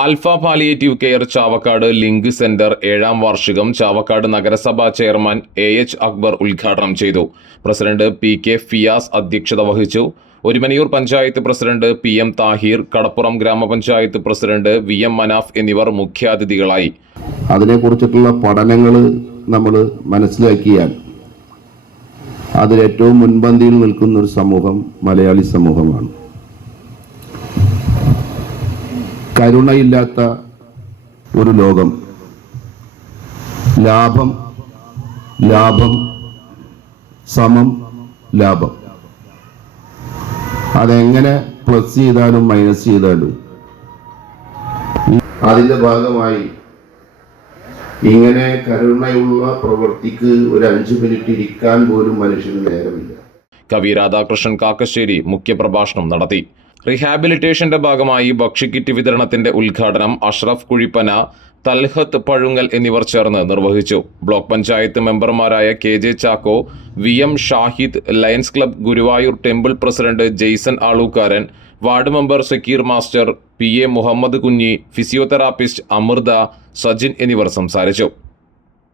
Alpha palliative care Chavakkad link centre 7ാം വാർഷികം ചാവക്കാട് നഗരസഭാ chairman AH Akbar ഉദ്ഘാടനം ചെയ്തു. പ്രസിഡന്റ് PK ഫിയാസ് അധ്യക്ഷത വഹിച്ചു. ഒരുമനിയൂർ പഞ്ചായത്ത് പ്രസിഡന്റ് PM താഹിർ, കടപ്പുറം ഗ്രാമപഞ്ചായത്ത് പ്രസിഡന്റ് VM മനാഫ് എന്നിവർ മുഖ്യാതിഥികളായി. അതിനെക്കുറിച്ചിട്ടുള്ള പഠനങ്ങൾ നമ്മൾ മനസ്സിലാക്കിയാൽ അതിലേറ്റവും മുൻപന്തിയിൽ നിൽക്കുന്ന ഒരു സമൂഹം മലയാളി സമൂഹമാണ്. കരുണയില്ലാത്ത ഒരു ലോകം, ലാഭം ലാഭം സമം ലാഭം, അതെങ്ങനെ പ്ലസ് ചെയ്താലും മൈനസ് ചെയ്താലും അതിൻ്റെ ഭാഗമായി ഇങ്ങനെ കരുണയുള്ള പ്രവൃത്തിക്ക് ഒരു 5 മിനിറ്റ് ഇരിക്കാൻ പോലും മനുഷ്യന് നേരമില്ല. കവി രാധാകൃഷ്ണൻ കാക്കശ്ശേരി മുഖ്യപ്രഭാഷണം നടത്തി. റീഹാബിലിറ്റേഷന്റെ ഭാഗമായി ഭക്ഷ്യക്കിറ്റ് വിതരണത്തിന്റെ ഉദ്ഘാടനം അഷ്റഫ് കുഴിപ്പന, തൽഹത്ത് പഴുങ്ങൽ എന്നിവർ ചേർന്ന് നിർവഹിച്ചു. ബ്ലോക്ക് പഞ്ചായത്ത് മെമ്പർമാരായ KJ Chacko, VM Shahid, lions club Guruvayur temple president Jaison Aalookkaran, ward member Sakkir master, PA Muhammad Kunhi, physiotherapist Amrita, Sajin എന്നിവർ സംസാരിച്ചു.